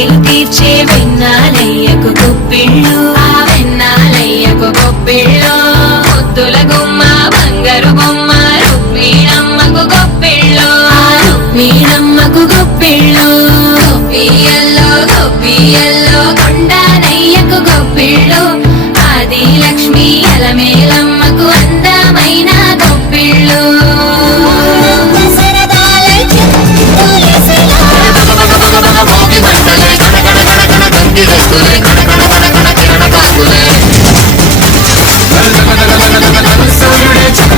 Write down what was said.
కోరికలు తీర్చే వెన్నాలయ్యకు గొప్పిళ్ళు, ఆ వెన్నాలయ్యకు గొప్పిళ్ళు. ముద్దుల గుమ్మ బంగారు బొమ్మ రుక్మిణమ్మకు గొప్పిళ్ళు, ఆ రుక్మిణమ్మకు గొప్పిళ్ళు. గొప్పియల్లో గొప్పియల్లో కొండానయ్యకు గొప్పిళ్ళు, ఆది లక్ష్మి అలమేలమ్మకు అందమైన గొప్పిళ్ళు. సూర్యుడే చక